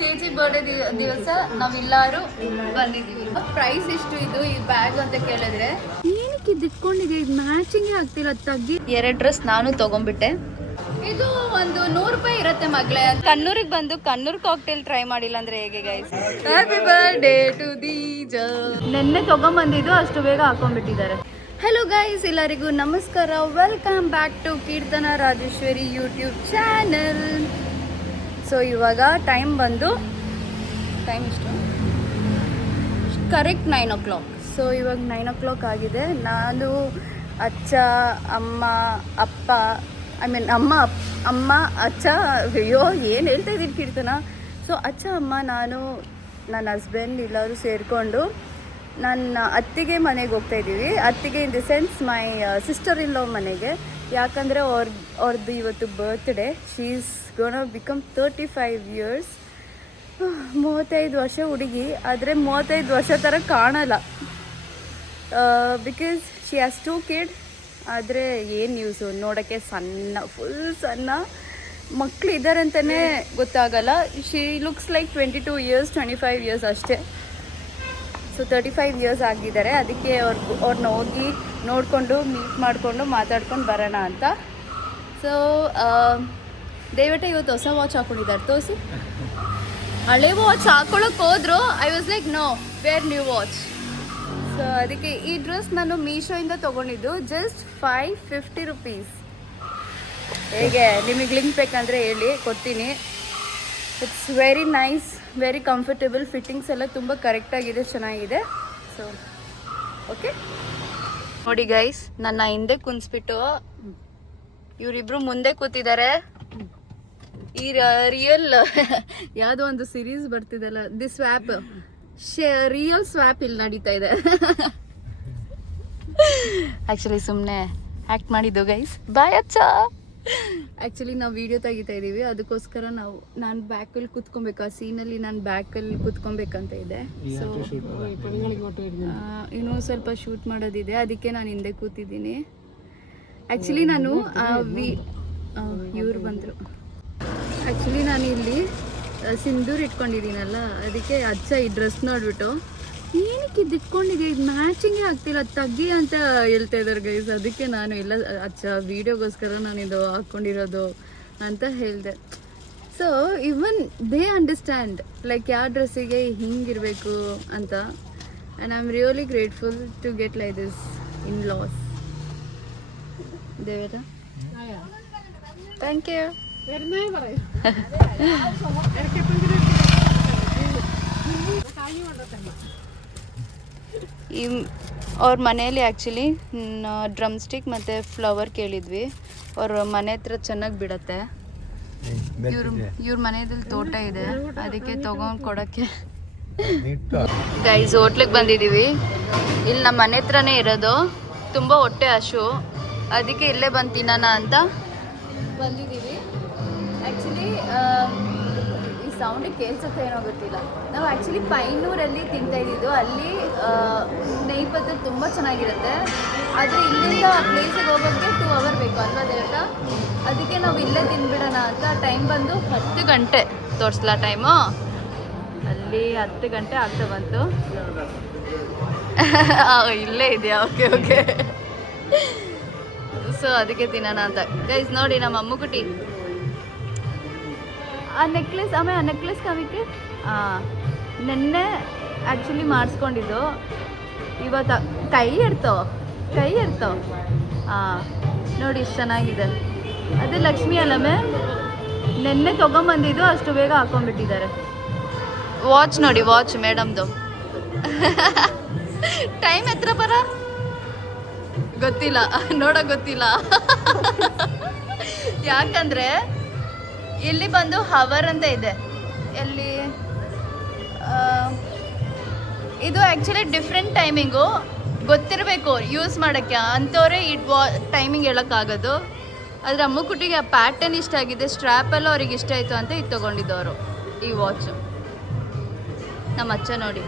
ಚೇಚಿ birthday ದಿವಸ ನಾವೆಲ್ಲರೂ ಬಂದಿದ್ದೀವಿ. ಪ್ರೈಸ್ ಎಷ್ಟು ಇದು ಈ ಬ್ಯಾಗ್ ಅಂತ ಕೇಳಿದ್ರೆ ಏನಕ್ಕೆ ಇದು ಇಟ್ಕೊಂಡಿದೆ, ಇದು ಮ್ಯಾಚಿಂಗ್ ಆಗ್ತಿಲ್ಲ, ತೆಗಿ. 2 ಡ್ರೆಸ್ ನಾನು ತಗೊಂಡ್ಬಿಟ್ಟೆ. ಇದು ಒಂದು 100 ರೂಪಾಯಿ ಇರುತ್ತೆ ಮಗಳೇ. ಕಣ್ಣೂರಿಗೆ ಬಂದು ಕಣ್ಣೂರ್ ಕಾಕ್ಟೇಲ್ ಟ್ರೈ ಮಾಡಿಲ್ಲ ಅಂದ್ರೆ ಹೇಗೆ guys? Happy birthday to Deeja. ನೆನ್ನೆ ತಗೊಂಡ್ಬಂದಿದ್ದು ಅಷ್ಟು ಬೇಗ ಹಾಕೊಂಡ್ಬಿಟ್ಟಿದ್ದಾರೆ. ಹಲೋ ಗೈಸ್, ಎಲ್ಲರಿಗೂ ನಮಸ್ಕಾರ. Welcome back to Keerthana Rajeshwari YouTube channel. So ಇವಾಗ ಟೈಮ್ ಇಷ್ಟು ಕರೆಕ್ಟ್ 9 o'clock. ಸೊ ಇವಾಗ 9 o'clock ಆಗಿದೆ. ನಾನು ಅಚ್ಚ ಅಮ್ಮ ಅಪ್ಪ ಅಮ್ಮ ಅಚ್ಚ, ಅಯ್ಯೋ ಏನು ಹೇಳ್ತಾ ಇದ್ದೀನಿ ಕೀರ್ತನ. ಸೊ ಅಚ್ಚ ಅಮ್ಮ ನಾನು ನನ್ನ ಹಸ್ಬೆಂಡ್ ಎಲ್ಲರೂ ಸೇರಿಕೊಂಡು ನನ್ನ ಅತ್ತಿಗೆ ಮನೆಗೆ ಹೋಗ್ತಾ ಇದ್ದೀವಿ. ಅತ್ತಿಗೆ in the sense my sister in law ಮನೆಗೆ. ಯಾಕಂದರೆ ಅವ್ರದ್ದು ಇವತ್ತು birthday. She is gonna become 35 years. 35 ವರ್ಷ ಹುಡುಗಿ, ಆದರೆ 35 ವರ್ಷ ಥರ ಕಾಣಲ್ಲ. Because she has 2 kids. ಆದರೆ ಏನು ನ್ಯೂಸು, ನೋಡೋಕ್ಕೆ ಫುಲ್ ಸಣ್ಣ ಮಕ್ಕಳು ಇದ್ದಾರೆ ಅಂತಲೇ ಗೊತ್ತಾಗಲ್ಲ. She looks like 22 years 25 years ಅಷ್ಟೇ. ಸೊ 35 years ಆಗಿದ್ದಾರೆ. ಅದಕ್ಕೆ ಅವ್ರನ್ನ ಹೋಗಿ ನೋಡಿಕೊಂಡು ಮೀಟ್ ಮಾಡಿಕೊಂಡು ಮಾತಾಡ್ಕೊಂಡು ಬರೋಣ ಅಂತ. ಸೊ ದಯವಿಟ್ಟು ಇವತ್ತು ಹೊಸ ವಾಚ್ ಹಾಕ್ಕೊಂಡಿದ್ದಾರೆ, ತೋರಿಸಿ. ಹಳೆ ವಾಚ್ ಹಾಕೊಳ್ಳೋಕೆ ಹೋದ್ರು. I was like no, wear new watch. So ಅದಕ್ಕೆ ಈ ಡ್ರೆಸ್ ನಾನು ಮೀಶೋಯಿಂದ ತೊಗೊಂಡಿದ್ದು. Just 550 rupees. ಹೇಗೆ ನಿಮಗೆ ಲಿಂಕ್ ಬೇಕಂದರೆ ಹೇಳಿ, ಕೊಡ್ತೀನಿ. It's very nice, very comfortable. Fittings ಎಲ್ಲ ತುಂಬ ಕರೆಕ್ಟಾಗಿದೆ, ಚೆನ್ನಾಗಿದೆ. ಸೊ ಓಕೆ ನೋಡಿ ಗೈಸ್, ನನ್ನ ಹಿಂದೆ ಕುಂದಿಸ್ಬಿಟ್ಟು ಇವರಿಬ್ರು ಮುಂದೆ ಕೂತಿದ್ದಾರೆ. ಈ ರಿಯಲ್ ಯಾವುದೋ ಒಂದು ಸೀರೀಸ್ ಬರ್ತಿದೆಲ್ಲ, ದಿ ಸ್ವ್ಯಾಪ್, ರಿಯಲ್ ಸ್ವ್ಯಾಪ್ ಇಲ್ಲಿ ನಡೀತಾ ಇದೆ. ಆ್ಯಕ್ಚುಲಿ ಸುಮ್ಮನೆ ಆ್ಯಕ್ಟ್ ಮಾಡಿದ್ದು ಗೈಸ್. ಬಾಯ್ ಅಚ್ಚ. ಆ್ಯಕ್ಚುಲಿ ನಾವು ವಿಡಿಯೋ ತೆಗಿತಾ ಇದ್ದೀವಿ, ಅದಕ್ಕೋಸ್ಕರ ನಾನು ಬ್ಯಾಕಲ್ಲಿ ಕೂತ್ಕೊಬೇಕು. ಆ ಸೀನಲ್ಲಿ ನಾನು ಬ್ಯಾಕಲ್ಲಿ ಕೂತ್ಕೊಬೇಕಂತ ಇದೆ. ಸೊ ಇನ್ನೂ ಸ್ವಲ್ಪ ಶೂಟ್ ಮಾಡೋದಿದೆ, ಅದಕ್ಕೆ ನಾನು ಹಿಂದೆ ಕೂತಿದ್ದೀನಿ. ಆ್ಯಕ್ಚುಲಿ ನಾನು ಇವ್ರು ಬಂದರು. ಆ್ಯಕ್ಚುಲಿ ನಾನು ಇಲ್ಲಿ ಸಿಂಧೂರ್ ಇಟ್ಕೊಂಡಿದ್ದೀನಲ್ಲ, ಅದಕ್ಕೆ ಅಚ್ಚ ಈ ಡ್ರೆಸ್ ನೋಡ್ಬಿಟ್ಟು ಏನಕ್ಕೆ ಇದು ಇಟ್ಕೊಂಡಿದೆ, ಇದು ಮ್ಯಾಚಿಂಗೇ ಆಗ್ತಿಲ್ಲ, ತೆಗಿ ಅಂತ ಹೇಳ್ತಾ ಇದ್ದಾರೆ ಗೈಸ್. ಅದಕ್ಕೆ ನಾನು ಇಲ್ಲ ಅಚ್ಚ ವೀಡಿಯೋಗೋಸ್ಕರ ನಾನು ಇದು ಹಾಕ್ಕೊಂಡಿರೋದು ಅಂತ ಹೇಳಿದೆ. So even they understand like ಯಾವ ಡ್ರೆಸ್ಸಿಗೆ ಹಿಂಗಿರಬೇಕು ಅಂತ. And I am really grateful to get like this in laws. ದೇವೇದ, ಥ್ಯಾಂಕ್ ಯು. ಅವ್ರ ಮನೇಲಿ ಆ್ಯಕ್ಚುಲಿ ಡ್ರಮ್ ಸ್ಟಿಕ್ ಮತ್ತು ಫ್ಲವರ್ ಕೇಳಿದ್ವಿ. ಅವ್ರ ಮನೆ ಹತ್ರ ಚೆನ್ನಾಗಿ ಬಿಡತ್ತೆ. ಇವ್ರ ಮನೆಯಲ್ಲಿ ತೋಟ ಇದೆ, ಅದಕ್ಕೆ ತೊಗೊಂಡು ಕೊಡೋಕ್ಕೆ. ಗೈಸ್, ಹೋಟ್ಲಿಗೆ ಬಂದಿದ್ದೀವಿ. ಇಲ್ಲಿ ನಮ್ಮ ಮನೆ ಹತ್ರನೇ ಇರೋದು. ತುಂಬ ಹೊಟ್ಟೆ ಹಶು, ಅದಕ್ಕೆ ಇಲ್ಲೇ ಬಂದು ತಿನ್ನೋಣ ಅಂತ ಬಂದಿದ್ದೀವಿ. ಆ್ಯಕ್ಚುಲಿ ಈ ಸೌಂಡಿಗೆ ಕೇಳಿಸುತ್ತೆ ಏನೋ ಗೊತ್ತಿಲ್ಲ. ನಾವು ಆ್ಯಕ್ಚುಲಿ ಪೈನೂರಲ್ಲಿ ತಿಂತಾ ಇದ್ದಿದ್ದು. ಅಲ್ಲಿ ನೆಯ್ ಪದ್ಧತಿ ತುಂಬ ಚೆನ್ನಾಗಿರುತ್ತೆ. ಆದರೆ ಇಲ್ಲಿಂದ ಆ ಪ್ಲೇಸಿಗೆ ಹೋಗೋಕ್ಕೆ 2 hour ಬೇಕು ಅಲ್ವಾ ದೇವತಾ? ಅದಕ್ಕೆ ನಾವು ಇಲ್ಲೇ ತಿಂದ್ಬಿಡೋಣ ಅಂತ. ಟೈಮ್ ಬಂದು 10 ಗಂಟೆ ತೋರಿಸ್ಲಾ ಟೈಮು. ಅಲ್ಲಿ 10 ಗಂಟೆ ಆಗ್ತಾ ಬಂತು. ಇಲ್ಲೇ ಇದೆಯಾ? Okay okay. ಸೊ ಅದಕ್ಕೆ ತಿನ್ನೋಣ ಅಂತ ಗೈಸ್. ನೋಡಿ ನಮ್ಮ ಅಮ್ಮುಕುಟಿ ಆ ನೆಕ್ಲೆಸ್, ಆಮೇಲೆ ಆ ನೆಕ್ಲೆಸ್ ಕಾವಿಕ್ಕೆ ನೆನ್ನೆ ಆ್ಯಕ್ಚುಲಿ ಮಾಡಿಸ್ಕೊಂಡಿದ್ದು. ಇವತ್ತು ಕೈ ಎಡ್ತೋ ನೋಡಿ ಇಷ್ಟು ಚೆನ್ನಾಗಿದೆ. ಅದೇ ಲಕ್ಷ್ಮಿ ಅಲ್ಲಮ್ಮೆ ನೆನ್ನೆ ತೊಗೊಂಬಂದಿದ್ದು, ಅಷ್ಟು ಬೇಗ ಹಾಕೊಂಡ್ಬಿಟ್ಟಿದ್ದಾರೆ. ವಾಚ್ ನೋಡಿ, ವಾಚ್ ಮೇಡಮ್ದು. ಟೈಮ್ ಎತ್ತರ ಬರ ಗೊತ್ತಿಲ್ಲ, ನೋಡೋಕೆ ಗೊತ್ತಿಲ್ಲ. ಯಾಕಂದರೆ ಇಲ್ಲಿ ಬಂದು ಹವರ್ ಅಂತ ಇದೆ. ಎಲ್ಲಿ ಇದು ಆ್ಯಕ್ಚುಲಿ ಡಿಫ್ರೆಂಟ್ ಟೈಮಿಂಗು, ಗೊತ್ತಿರಬೇಕು ಯೂಸ್ ಮಾಡೋಕ್ಕೆ. ಅಂಥವ್ರೆ ಈ ಟೈಮಿಂಗ್ ಹೇಳೋಕ್ಕಾಗೋದು. ಆದರೆ ಅಮ್ಮುಕುಟ್ಟಿಗೆ ಆ ಪ್ಯಾಟರ್ನ್ ಇಷ್ಟ ಆಗಿದೆ, ಸ್ಟ್ರ್ಯಾಪೆಲ್ಲ ಅವ್ರಿಗೆ ಇಷ್ಟ ಆಯಿತು ಅಂತ ಇದು ತೊಗೊಂಡಿದ್ದವರು ಈ ವಾಚು. ನಮ್ಮ ಅಚ್ಚ ನೋಡಿ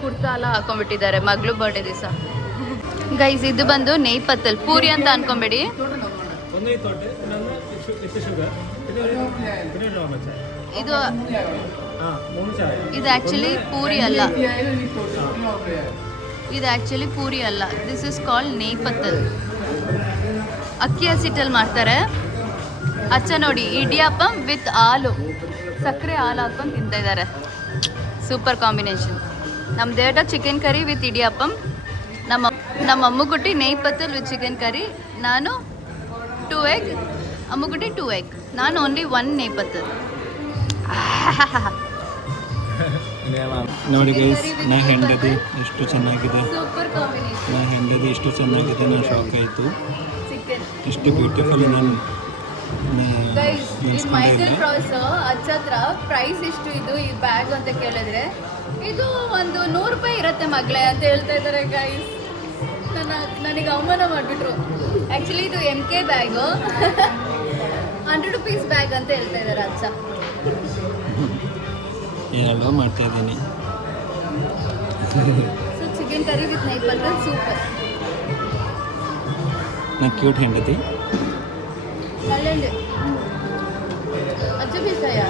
ಕುರ್ತಾ ಎಲ್ಲ ಹಾಕೊಂಡ್ಬಿಟ್ಟಿದ್ದಾರೆ ಮಗಳು ಬರ್ಡೇ ದಿವಸ. ಗೈಸ್, ಇದು ಬಂದು ನೇಪತ್ತಲ್ ಪೂರಿ ಅಂತ ಅನ್ಕೊಂಬೇಡಿ. ಇದು ಆ್ಯಕ್ಚುಲಿ ಪೂರಿ ಅಲ್ಲ, ಇದು ಆ್ಯಕ್ಚುಲಿ ಪೂರಿ ಅಲ್ಲ. This is called neypathal. ಅಕ್ಕಿ ಹಸಿಟ್ಟಲ್ಲಿ ಮಾಡ್ತಾರೆ. ಅಚ್ಚ ನೋಡಿ, ಇಡಿಯಪ್ಪಂ ವಿತ್ ಹಾಲು, ಸಕ್ಕರೆ ಹಾಲು ಹಾಕೊಂಡು ತಿಂತಾ ಇದ್ದಾರೆ. Super combination. ನಮ್ಮ ದೇವಟ ಚಿಕನ್ ಕರಿ ವಿತ್ ಇಡಿಯಪ್ಪಂ, ನಮ್ಮ ಅಮ್ಮಗುಟ್ಟಿ ನೇಪತ್ತಲ್ ವಿತ್ ಚಿಕನ್ ಕರಿ. ನಾನು 2 egg, ಅಮ್ಮಗುಟ್ಟಿ 2 egg. ನಾನು ಓನ್ಲಿ 1 ನೇಪತ್ತಲ್. ನೋಡಿ ಗೈಸ್, ನಾ ಹೆಂಡತಿ ಎಷ್ಟು ಚೆನ್ನಾಗಿದೆ, ಸೂಪರ್ ಕಾಂಬಿನೇಷನ್. ನಾ ಹೆಂಡತಿ ಎಷ್ಟು ಚೆನ್ನಾಗಿದೆ, ನಾನು ಶಾಕ್ ಆಯಿತು. ಎಷ್ಟು ಬ್ಯೂಟಿಫುಲ್. ನಾನು ಗೈಸ್, ಈ ಮೈಕಲ್ ಕ್ರಾಸ್ ಅಚ್ಚ ಹತ್ರ ಪ್ರೈಸ್ ಇಷ್ಟು ಇದು ಈ ಬ್ಯಾಗ್ ಅಂತ ಕೇಳಿದ್ರೆ, ಇದು ಒಂದು 100 ರೂಪಾಯಿ ಇರುತ್ತೆ ಮಗಳೇ ಅಂತ ಹೇಳ್ತಾ ಇದ್ದಾರೆ ಗೈಸ್. ನನಗೆ ಅವಮಾನ ಮಾಡಿಬಿಟ್ರು. ಆ್ಯಕ್ಚುಲಿ ಇದು MK ಬ್ಯಾಗು, 100 rupees ಬ್ಯಾಗ್ ಅಂತ ಹೇಳ್ತಾ ಇದ್ದಾರೆ ಅಚ್ಚ. ಏನೋ ಮಾಡ್ತಾ ಇದ್ದೀನಿ. So chicken curry with neypathal super. ನಾ ಕ್ಯೂಟ್ ಹೆಂಡತಿ. ನಲ್ಲೆಂಡೆ ಅಚ್ಚ ಬೀಸಾಯ.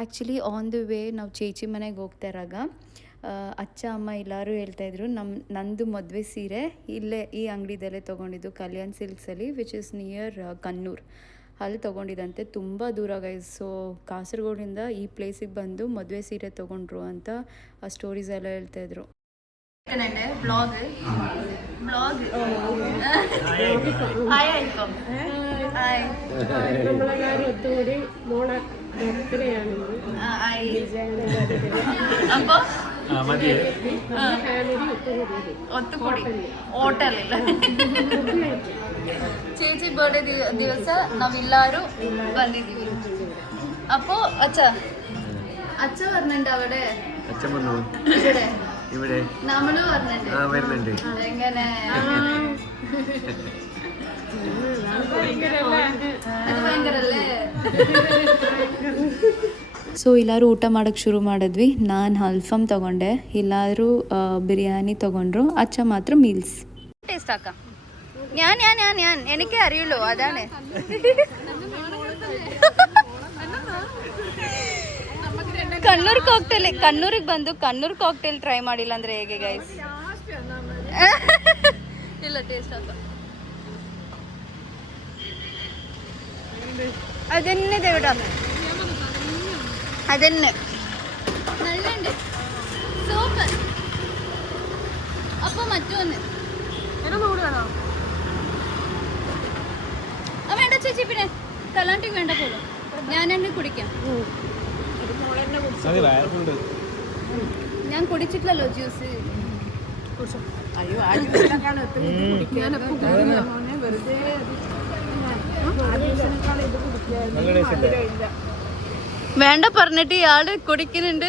ಆ್ಯಕ್ಚುಲಿ ಆನ್ ದಿ ವೇ ನಾವು ಚೇಚಿ ಮನೆಗೆ ಹೋಗ್ತಾ ಇರಾಗ ಅಚ್ಚ ಅಮ್ಮ ಎಲ್ಲರೂ ಹೇಳ್ತಾಯಿದ್ರು, ನಂದು ಮದುವೆ ಸೀರೆ ಇಲ್ಲೇ ಈ ಅಂಗಡಿದಲ್ಲೇ ತೊಗೊಂಡಿದ್ದು, ಕಲ್ಯಾಣ್ ಸಿಲ್ಕ್ಸಲ್ಲಿ, ವಿಚ್ ಇಸ್ ನಿಯರ್ ಕಣ್ಣೂರು. ಅಲ್ಲಿ ತೊಗೊಂಡಿದ್ದಂತೆ, ತುಂಬ ದೂರ ಗೈಸ್. ಸೊ ಕಾಸರಗೋಡಿಂದ ಈ ಪ್ಲೇಸಿಗೆ ಬಂದು ಮದುವೆ ಸೀರೆ ತೊಗೊಂಡ್ರು ಅಂತ ಆ ಸ್ಟೋರೀಸ್ ಎಲ್ಲ ಹೇಳ್ತಾಯಿದ್ರು. ಬ್ಲಾಗ್ ಹಾಯ್ ಆಯ್ತು. ಹಾಯ್ ಅಪ್ಪ ಒತ್ತುಕೊಡಿ ಹೋಟೆಲ್ ಇಲ್ಲ. ചേച്ചി ബർത്ത്ഡേ ദിവസം നാമെല്ലാവരും വന്നിದ್ದೀವಿ. അപ്പോ അച്ഛ പറഞ്ഞിട്ടുണ്ട് അവിടെ, ഇവിടെ നമ്മളും പറഞ്ഞിട്ടുണ്ട്. എങ്ങനെ ಅದು ಭಯಂಕರಲ್ಲೇ. ಸೊ ಎಲ್ಲರೂ ಊಟ ಮಾಡೋಕ್ಕೆ ಶುರು ಮಾಡಿದ್ವಿ. ನಾನು ಅಲ್ಫಾಮ್ ತೊಗೊಂಡೆ, ಎಲ್ಲರೂ ಬಿರಿಯಾನಿ ತೊಗೊಂಡ್ರು, ಅಚ್ಚ ಮಾತ್ರ ಮೀಲ್ಸ್. ടേസ്റ്റ് ആക്കാം. ഞാൻ എനിക്ക് അറിയുള്ളൂ, അതാണ്. ಕಣ್ಣೂರು ಕಾಕ್ಟೇಲ್, ಕಣ್ಣೂರಿಗೆ ಬಂದು ಕಣ್ಣೂರು ಕಾಕ್ಟೇಲ್ ಟ್ರೈ ಮಾಡಿಲ್ಲ ಅಂದ್ರೆ ಹೇಗೆ ಗೈಸ್? ಇಲ್ಲ ಟೇಸ್ಟ್ ಆಗ ಅದನ್ನೇ ದೇವಡ, ಅದನ್ನೇ നല്ലുണ്ട്, സൂപ്പർ. അപ്പൊ മറ്റൊന്ന് വേണ്ട ചേച്ചി, പിന്നെ കലാണ്ടിക്ക് വേണ്ട പോലും, ഞാൻ തന്നെ കുടിക്കാം. ഞാൻ കുടിച്ചിട്ടില്ലല്ലോ ജ്യൂസ്. വേണ്ട പറഞ്ഞിട്ട് ഇയാള് കുടിക്കുന്നുണ്ട്.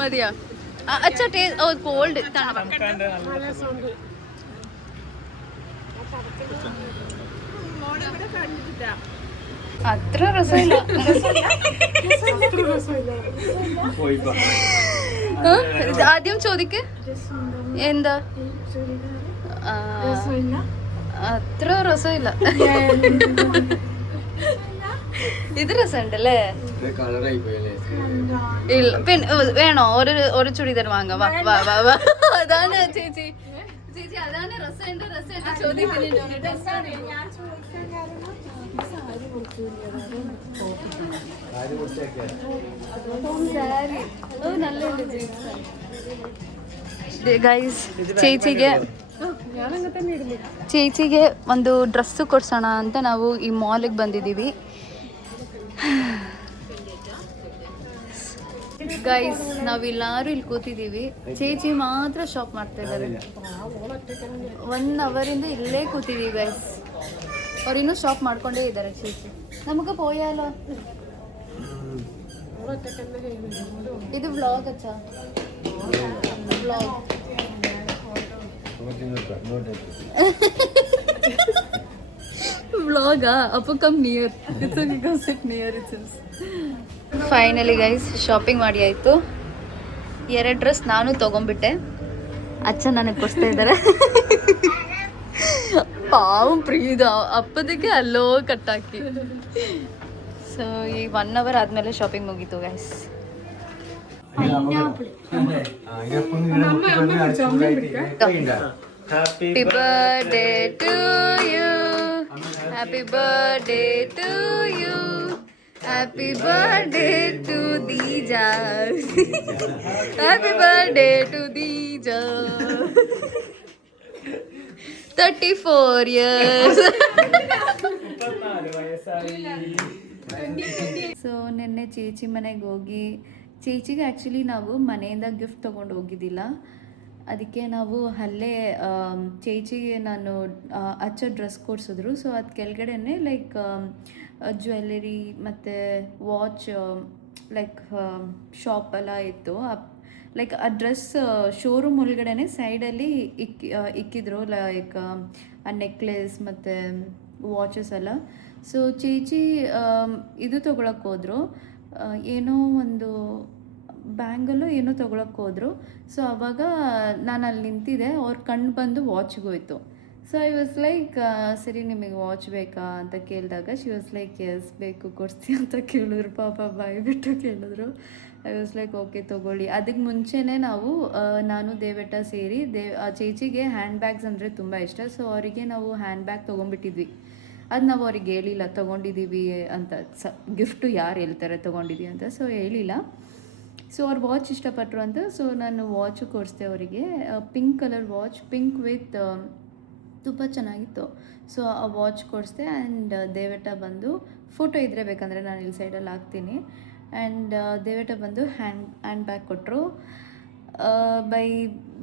മതിയാ അച്ഛാ? കോൾഡ് അത്ര രസമില്ല. ആദ്യം ചോദിക്ക് എന്താ? അത്ര രസമില്ല. ഇത് രസമുണ്ടല്ലേ? ഇല്ല പിന്നെ വേണോ? ഒരു ചുടിദാർ വാങ്ങാം. വാ വാ വാ വാ. അതാണ് ചേച്ചി, ചേച്ചി അതാണ് രസമുണ്ട് രസമുണ്ട് ചോദിക്കുന്നുണ്ട്. ಗೈಸ್, ചേച്ചിಗೆ ಒಂದು ಡ್ರೆಸ್ ಕೊಡ್ಸೋಣ ಅಂತ ನಾವು ಈ ಮಾಲಿಗೆ ಬಂದಿದ್ದೀವಿ. ಗೈಸ್, ನಾವೆಲ್ಲರೂ ಇಲ್ಲಿ ಕೂತಿದ್ದೀವಿ, ചേച്ചി ಮಾತ್ರ ಶಾಪ್ ಮಾಡ್ತಾ ಇದ್ದಾರೆ. 1 ಅವರಿಂದ ಇಲ್ಲೇ ಕೂತಿದ್ದೀವಿ ಗೈಸ್. ಅವ್ರು ಇನ್ನೂ ಶಾಪ್ ಮಾಡ್ಕೊಂಡೇ ಇದ್ದಾರೆ. ചേച്ചി നമുക്ക് പോയാലോ? ಇದು ವ್ಲಾಗ್ ಅಚ್ಚ, ವ್ಲಾಗ್. ವ್ಲಾಗಾ? ಅಪ್ಪ come near, it's okay, come sit near. It's finally guys shopping ಮಾಡಿ ಆಯಿತು. 2 ಡ್ರೆಸ್ ನಾನು ತೊಗೊಂಡ್ಬಿಟ್ಟೆ, ಅಚ್ಚ ನನಗೆ ಕೊಡಿಸ್ತಾ ಇದ್ದಾರೆ. ಪಾವಂ ಪ್ರೀದ ಅಪ್ಪದಕ್ಕೆ ಅಲ್ಲೋ ಕಟ್ಟಾಕಿ. ಸೊ ಈ 1 hour ಆದಮೇಲೆ ಶಾಪಿಂಗ್ ಮುಗೀತು guys. Happy birthday to you. Happy birthday to you. Happy birthday to Dija. Happy birthday to Dija. 34 years. So ನಿನ್ನೆ ಚೇಚಿ ಮನೆಗೆ ಹೋಗಿ, ಚೇಚಿಗೆ ಆ್ಯಕ್ಚುಲಿ ನಾವು ಮನೆಯಿಂದ ಗಿಫ್ಟ್ ತೊಗೊಂಡು ಹೋಗಿದ್ದಿಲ್ಲ. ಅದಕ್ಕೆ ನಾವು ಅಲ್ಲೇ ಚೇಚಿಗೆ ನಾನು ಅಚ್ಚ ಡ್ರೆಸ್ ಕೊಡಿಸಿದ್ರು. ಸೊ ಅದು ಕೆಳಗಡೆನೆ ಲೈಕ್ ಜ್ಯುವೆಲ್ಲರಿ ಮತ್ತು ವಾಚ್ ಲೈಕ್ ಶಾಪ್ ಎಲ್ಲ ಇತ್ತು. ಲೈಕ್ ಆ ಡ್ರೆಸ್ ಶೋರೂಮ್ ಒಳಗಡೆ ಸೈಡಲ್ಲಿ ಇಕ್ಕಿದ್ರು ಲೈಕ್ ಆ ನೆಕ್ಲೆಸ್ ಮತ್ತು ವಾಚಸ್ ಎಲ್ಲ. ಸೊ ಚೇಚಿ ಇದು ತೊಗೊಳಕ್ಕೆ ಹೋದರು, ಏನೋ ಒಂದು ಬ್ಯಾಂಗಲ್ಲೋ ಏನೋ ತೊಗೊಳಕ್ಕೆ ಹೋದರು. ಸೊ ಆವಾಗ ನಾನು ಅಲ್ಲಿ ನಿಂತಿದ್ದೆ, ಅವ್ರ ಕಣ್ಣು ಬಂದು ವಾಚ್ಗೆ ಹೋಯ್ತು. ಸೊ ಐ ವಾಸ್ ಲೈಕ್ ಸರಿ ನಿಮಗೆ ವಾಚ್ ಬೇಕಾ ಅಂತ ಕೇಳಿದಾಗ ಶಿ ವಾಸ್ ಲೈಕ್ ಎಸ್ ಬೇಕು ಕೊಡಿಸ್ತೀವಿ ಅಂತ ಕೇಳಿದ್ರು. ಪಾಪ ಬಾಯ್ಬಿಟ್ಟು ಕೇಳಿದ್ರು. ಐ ವಾಸ್ ಲೈಕ್ ಓಕೆ ತೊಗೊಳ್ಳಿ. ಅದಕ್ಕೆ ಮುಂಚೆನೇ ನಾವು ನಾನು ದೇವೆಟ ಸೇರಿ ಚೇಚಿಗೆ ಹ್ಯಾಂಡ್ ಬ್ಯಾಗ್ಸ್ ಅಂದರೆ ತುಂಬ ಇಷ್ಟ. ಸೊ ಅವರಿಗೆ ನಾವು ಹ್ಯಾಂಡ್ ಬ್ಯಾಗ್ ತೊಗೊಂಡ್ಬಿಟ್ಟಿದ್ವಿ. ಅದು ನಾವು ಅವ್ರಿಗೆ ಹೇಳಿಲ್ಲ ತೊಗೊಂಡಿದ್ದೀವಿ ಅಂತ. ಗಿಫ್ಟು ಯಾರು ಹೇಳ್ತಾರೆ ತೊಗೊಂಡಿದ್ದೀವಿ ಅಂತ. ಸೊ ಹೇಳಿಲ್ಲ. ಸೊ ಅವ್ರು ವಾಚ್ ಇಷ್ಟಪಟ್ಟರು ಅಂತ. ಸೊ ನಾನು ವಾಚು ಕೊಡಿಸ್ದೆ ಅವರಿಗೆ. Pink colour watch, pink with ತುಂಬ ಚೆನ್ನಾಗಿತ್ತು. ಸೊ ಆ ವಾಚ್ ಕೊಡಿಸ್ದೆ. ಆ್ಯಂಡ್ ದೇವೆಟ ಬಂದು ಫೋಟೋ ಇದ್ದರೆ ಬೇಕಂದರೆ ನಾನು ಇಲ್ಲಿ ಸೈಡಲ್ಲಿ ಹಾಕ್ತೀನಿ. ಆ್ಯಂಡ್ ದೇವೆಟ ಬಂದು ಹ್ಯಾಂಡ್ ಬ್ಯಾಗ್ ಕೊಟ್ಟರು.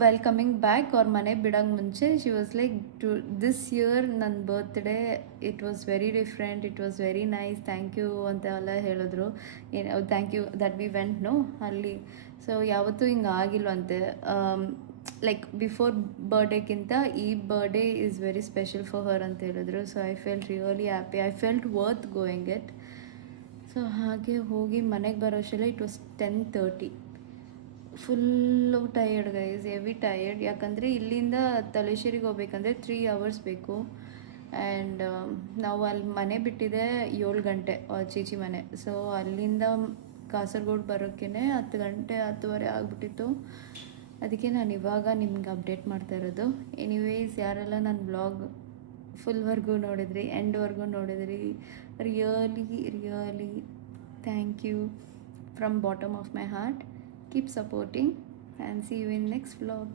ವೈಲ್ ಕಮಿಂಗ್ ಬ್ಯಾಕ್ ಅವ್ರ ಮನೆಗೆ ಬಿಡೋಂಗೆ ಮುಂಚೆ she was like this year ನನ್ನ birthday it was very different, it was very nice, thank you ಅಂತ ಎಲ್ಲ ಹೇಳಿದ್ರು. Thank you that we went no ಅಲ್ಲಿ. ಸೊ ಯಾವತ್ತೂ ಹಿಂಗೆ ಆಗಿಲ್ವಂತೆ. ಲೈಕ್ ಬಿಫೋರ್ ಬರ್ಡೇಗಿಂತ ಈ birthday is very special for her ಅಂತ ಹೇಳಿದ್ರು. So I felt really happy, I felt worth going it. So ಹಾಗೆ ಹೋಗಿ ಮನೆಗೆ ಬರೋಷ್ಟೆಲ್ಲ it was 10:30. Full tired guys, heavy tired. ಯಾಕಂದರೆ ಇಲ್ಲಿಂದ ತಲೇಶ್ವರಿಗೆ ಹೋಗ್ಬೇಕಂದ್ರೆ 3 hours ಬೇಕು. ಆ್ಯಂಡ್ ನಾವು ಅಲ್ಲಿ ಮನೆ ಬಿಟ್ಟಿದೆ 7 ಗಂಟೆ, ಚೀಚಿ ಮನೆ. ಸೊ ಅಲ್ಲಿಂದ ಕಾಸರಗೋಡು ಬರೋಕ್ಕೇ 10 ಗಂಟೆ 10:30 ಆಗಿಬಿಟ್ಟಿತ್ತು. ಅದಕ್ಕೆ ನಾನು ಇವಾಗ ನಿಮ್ಗೆ ಅಪ್ಡೇಟ್ ಮಾಡ್ತಾ ಇರೋದು. ಎನಿವೇಸ್ ಯಾರೆಲ್ಲ ನನ್ನ ವ್ಲಾಗ್ ಫುಲ್ವರೆಗೂ ನೋಡಿದ್ರಿ, ಎಂಡ್ವರೆಗೂ ನೋಡಿದ್ರಿ, really thank you from bottom of my heart. Keep supporting and see you in next vlog.